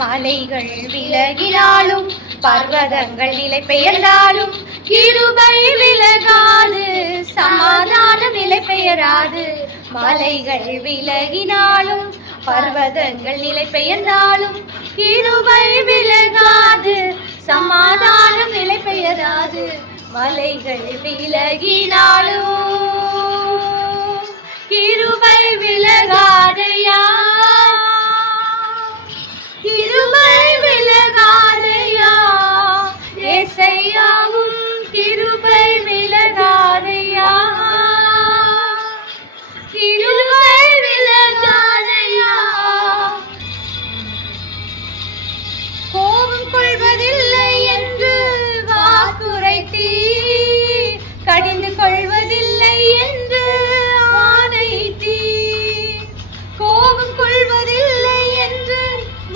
மலைகள் விலகினாலும் பர்வதங்கள் நிலை பெயர்ந்தாலும் கிருபை விலகாது, சமாதானம் நிலை பெயராது. மலைகள் விலகினாலும் பர்வதங்கள் நிலை பெயர்ந்தாலும் கிருபை விலகாது, சமாதானம் நிலை பெயராது. மலைகள் விலகினாலும் கிருபை விலகாதையா, கிருபை விலகாதையா, ஏசையாவும் கிருபை விலகாதையா, கிருபை விலகாதையா. கோபம் கொள்வதில்லை என்று வாக்குரைத்தீர், கடிந்து கொள்வதில்லை என்று ஆணையிட்டீர். கோபம் கொள்வதில்லை என்று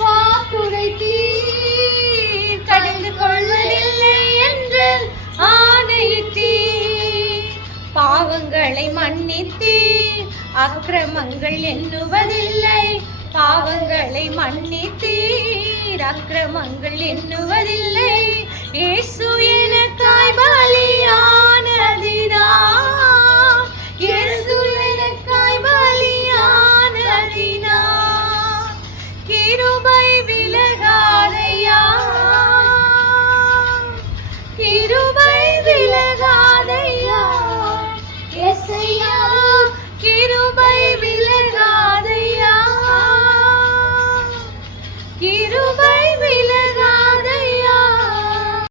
வாக்குரைத்தீர், கடிந்து கொள்வதில்லை என்று ஆணையிட்டீர். பாவங்களை மன்னித்தீர், அக்கிரமங்கள் எண்ணுவதில்லை. பாவங்களை மன்னித்தீர், அக்கிரமங்கள் எண்ணுவதில்லை. இயேசு எனக்காய் பலியானதினால்